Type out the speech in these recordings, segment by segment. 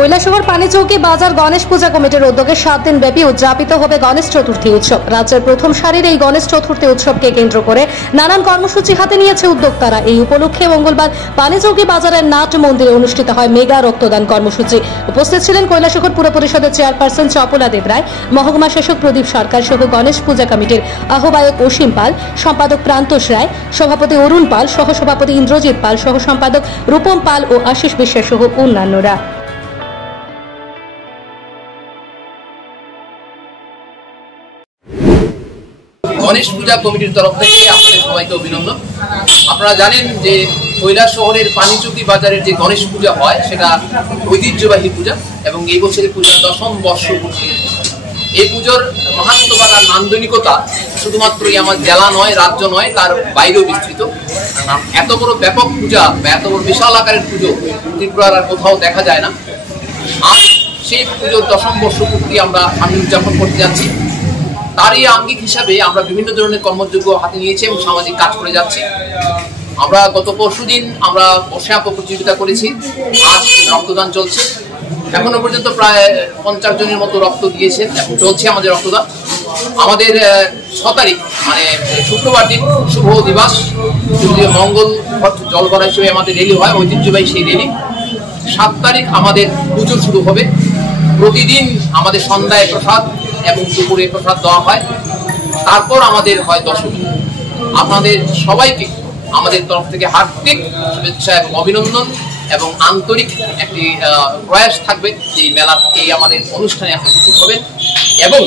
কৈলাসহর পানিচৌকি বাজার গণেশ পূজা কমিটির উদ্যোগে 7 দিন ব্যাপী উদযাপিত হবে গণেশ চতুর্থী উৎসব। রাজ্যের প্রথম সারির এই গণেশ চতুর্থী উৎসবকে কেন্দ্র করে নানান কর্মসূচি হাতে নিয়েছে উদ্যোক্তারা। এই উপলক্ষে মঙ্গলবার পানিচৌকি বাজারের নাট মন্দিরে অনুষ্ঠিত হয় মেগা রক্তদান কর্মসূচি। উপস্থিত ছিলেন কৈলাসহর পুর পরিষদের চেয়ারপারসন চপলা দেবরায়, মহকুমা শাসক প্রদীপ সরকার সহ গণেশ পূজা কমিটির আহ্বায়ক অসীম পাল, সম্পাদক প্রান্তোষ রায়, সভাপতি অরুণ পাল, সহ সভাপতি ইন্দ্রজিৎ পাল, সহ সম্পাদক রূপম পাল ও আশিস বিশ্বাস সহ অন্যান্যরা। গণেশ পূজা কমিটির তরফ থেকে আপনাদের সবাইকে অভিনন্দন। আপনারা জানেন যে কৈলাসহরের পানিচৌকি বাজারের যে গণেশ পূজা হয় সেটা ঐতিহ্যবাহী পূজা এবং এই বছরের পূজার 10ম বর্ষপূর্তি। এই পুজোর মাহাত্ম্য বা নান্দনিকতা শুধুমাত্রই আমার জেলা নয়, রাজ্য নয়, তার বাইরেও বিস্তৃত। এত বড় ব্যাপক পূজা বা এত বড় বিশাল আকারের পুজো ত্রিপুরার আর কোথাও দেখা যায় না। আজ সেই পুজোর 10ম বর্ষপূর্তি আমরা উদযাপন করতে যাচ্ছি। তারই আঙ্গিক হিসাবে আমরা বিভিন্ন ধরনের কর্মযোগ্য হাতে নিয়েছি এবং সামাজিক কাজ করে যাচ্ছি। আমরা গত পরশুদিন আমরা বসে আঁকো প্রতিযোগিতা করেছি, আজ রক্তদান চলছে। এখনো পর্যন্ত প্রায় 50 জনের মতো রক্ত দিয়েছেন এবং চলছে আমাদের রক্তদান। আমাদের 6 তারিখ মানে শুক্রবার দিন শুভ দিবস, মঙ্গল জলগড়া হিসেবে আমাদের র্যালি হয়, ঐতিহ্যবাহী সেই র্যালি। 7 তারিখ আমাদের পুজো শুরু হবে। প্রতিদিন আমাদের সন্ধ্যায় প্রসাদ এবং দুপুরে প্রসাদ দেওয়া হয়। তারপর আমাদের হয় দশমী। আপনাদের সবাইকে আমাদের তরফ থেকে হার্দিক শুভেচ্ছা এবং অভিনন্দন এবং আন্তরিক একটি প্রয়াস থাকবে যে এই আমাদের অনুষ্ঠানে আপনি উপস্থিত হবেন এবং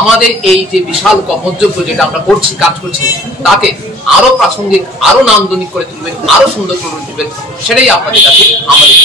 আমাদের এই যে বিশাল কর্মযজ্ঞ যেটা আমরা করছি, কাজ করছি, তাকে আরো প্রাসঙ্গিক, আরো নান্দনিক করে তুলবেন, আরো সুন্দর করে তুলবেন, সেটাই আপনাদের কাছে আমাদের